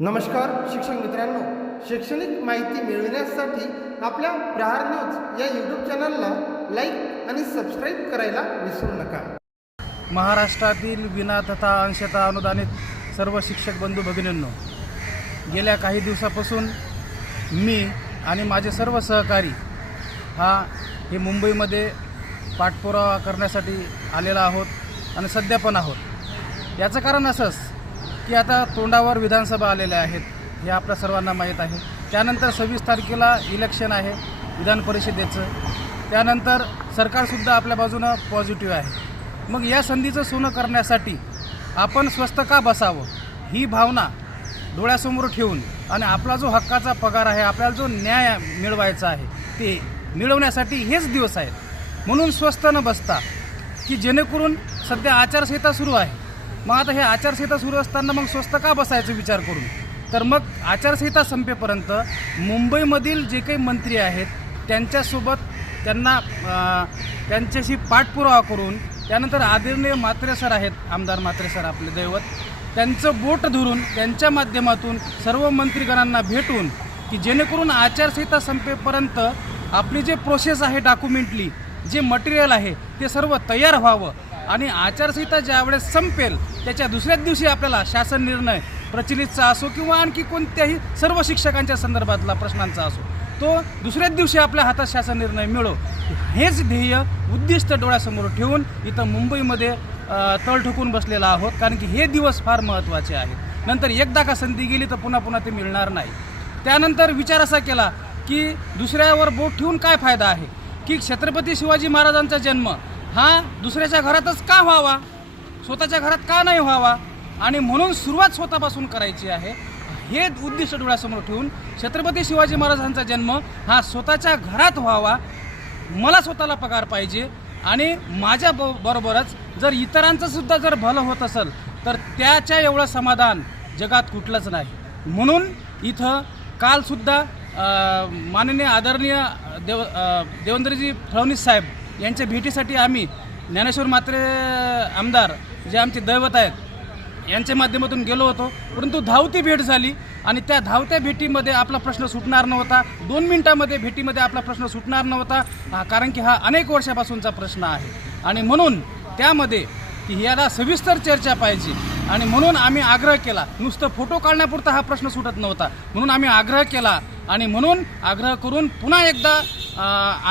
नमस्कार शिक्षक मित्रांनो. शैक्षणिक माहिती मिळविण्यासाठी आपल्या प्रहार न्यूज या यूट्यूब चॅनलला लाईक आणि सबस्क्राईब करायला विसरू नका. महाराष्ट्रातील विना तथा अंशतः अनुदानित सर्व शिक्षक बंधू भगिनींनो गेल्या काही दिवसापासून मी आणि माझे सर्व सहकारी हा हे मुंबईमध्ये पाठपुरावा करण्यासाठी आलेला आहोत आणि सध्या पण आहोत. याचं कारण असंच की आता तोंडावर विधानसभा आलेल्या आहेत हे आपल्या सर्वांना माहीत आहे. त्यानंतर सव्वीस तारखेला इलेक्शन आहे विधान परिषदेचं. त्यानंतर सरकारसुद्धा आपल्या बाजूनं पॉझिटिव्ह आहे. मग या संधीचं सोनं करण्यासाठी आपण स्वस्त का बसावं? ही भावना डोळ्यासमोर ठेवून आणि आपला जो हक्काचा पगार आहे आपल्याला जो न्याय मिळवायचा आहे ते मिळवण्यासाठी हेच दिवस आहेत. म्हणून स्वस्त न बसता की जेणेकरून सध्या आचारसंहिता सुरू आहे. मग आता हे आचारसंहिता सुरू असताना मग स्वस्त का बसायचं विचार करून? तर मग आचारसंहिता संपेपर्यंत मुंबईमधील जे काही मंत्री आहेत त्यांच्यासोबत त्यांना त्यांच्याशी पाठपुरावा करून त्यानंतर आदरणीय मात्रे सर आहेत आमदार मात्रे सर आपले दैवत त्यांचं बोट धरून त्यांच्या माध्यमातून सर्व मंत्रीगणांना भेटून की जेणेकरून आचारसंहिता संपेपर्यंत आपली जे प्रोसेस आहे डॉक्युमेंटली जे मटेरियल आहे ते सर्व तयार व्हावं. आणि आचारसंहिता ज्यावेळेस संपेल त्याच्या दुसऱ्याच दिवशी आपल्याला शासन निर्णय प्रचलितचा असो किंवा आणखी कोणत्याही सर्व शिक्षकांच्या संदर्भातला प्रश्नांचा असो तो दुसऱ्याच दिवशी आपल्या हातात शासन निर्णय मिळो. हेच ध्येय उद्दिष्ट डोळ्यासमोर ठेवून इथं मुंबईमध्ये तळ ठोकून बसलेला आहोत कारण की हे दिवस फार महत्त्वाचे आहेत. नंतर एकदा का संधी गेली तर पुन्हा पुन्हा ते मिळणार नाही. त्यानंतर विचार असा केला की दुसऱ्यावर बोट ठेवून काय फायदा आहे? की छत्रपती शिवाजी महाराजांचा जन्म हा दुसऱ्याच्या घरातच का व्हावा? स्वतःच्या घरात का नाही व्हावा? आणि म्हणून सुरुवात स्वतःपासून करायची आहे. हे उद्दिष्ट डोळ्यासमोर ठेवून छत्रपती शिवाजी महाराजांचा जन्म हा स्वतःच्या घरात व्हावा. मला स्वतःला पगार पाहिजे. आणि माझ्या ब बरोबरच जर इतरांचं सुद्धा जर भलं होत असेल तर त्याच्या एवढं समाधान जगात कुठलंच नाही. म्हणून इथं कालसुद्धा माननीय आदरणीय देव देवेंद्रजी फडणवीस साहेब यांच्या भेटीसाठी आम्ही ज्ञानेश्वर मात्रे आमदार जे आमचे दैवत आहेत यांच्या माध्यमातून गेलो होतो. परंतु धावती भेट झाली आणि त्या धावत्या भेटीमध्ये आपला प्रश्न सुटणार नव्हता. दोन मिनिटामध्ये भेटीमध्ये आपला प्रश्न सुटणार नव्हता. कारण की हा अनेक वर्षापासूनचा प्रश्न आहे. आणि म्हणून त्यामध्ये की याला सविस्तर चर्चा पाहिजे. आणि म्हणून आम्ही आग्रह केला. नुसतं फोटो काढण्यापुरता हा प्रश्न सुटत नव्हता. म्हणून आम्ही आग्रह केला आणि म्हणून आग्रह करून पुन्हा एकदा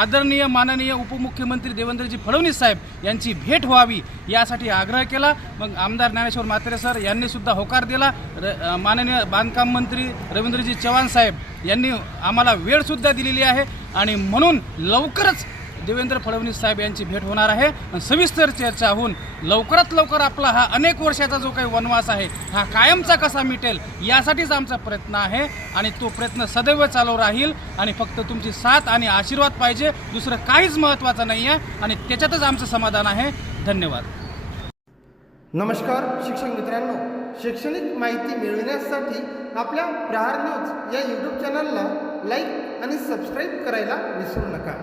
आदरणीय माननीय उपमुख्यमंत्री देवेंद्रजी फडणवीस साहेब यांची भेट व्हावी यासाठी आग्रह केला. मग आमदार ज्ञानेश्वर म्हात्रे सर यांनी सुद्धा होकार दिला. र माननीय बांधकाम मंत्री रवींद्रजी चव्हाण साहेब यांनी आम्हाला वेळसुद्धा दिलेली आहे. आणि म्हणून लवकरच देवेंद्र फडणवीस साहेब यांची भेट होणार आहे. आणि सविस्तर चर्चा होऊन लवकरात लवकर आपला हा अनेक वर्षाचा जो काही वनवास आहे हा कायमचा कसा मिटेल यासाठीच आमचा प्रयत्न आहे आणि तो प्रयत्न सदैव चालू राहील आणि फक्त तुमची साथ आणि आशीर्वाद पाहिजे. दुसरं काहीच महत्त्वाचं नाही आहे आणि त्याच्यातच आमचं समाधान आहे. धन्यवाद. नमस्कार शिक्षक मित्रांनो. शैक्षणिक माहिती मिळविण्यासाठी आपल्या प्रहार न्यूज या यूट्यूब चॅनलला लाईक आणि सबस्क्राईब करायला विसरू नका.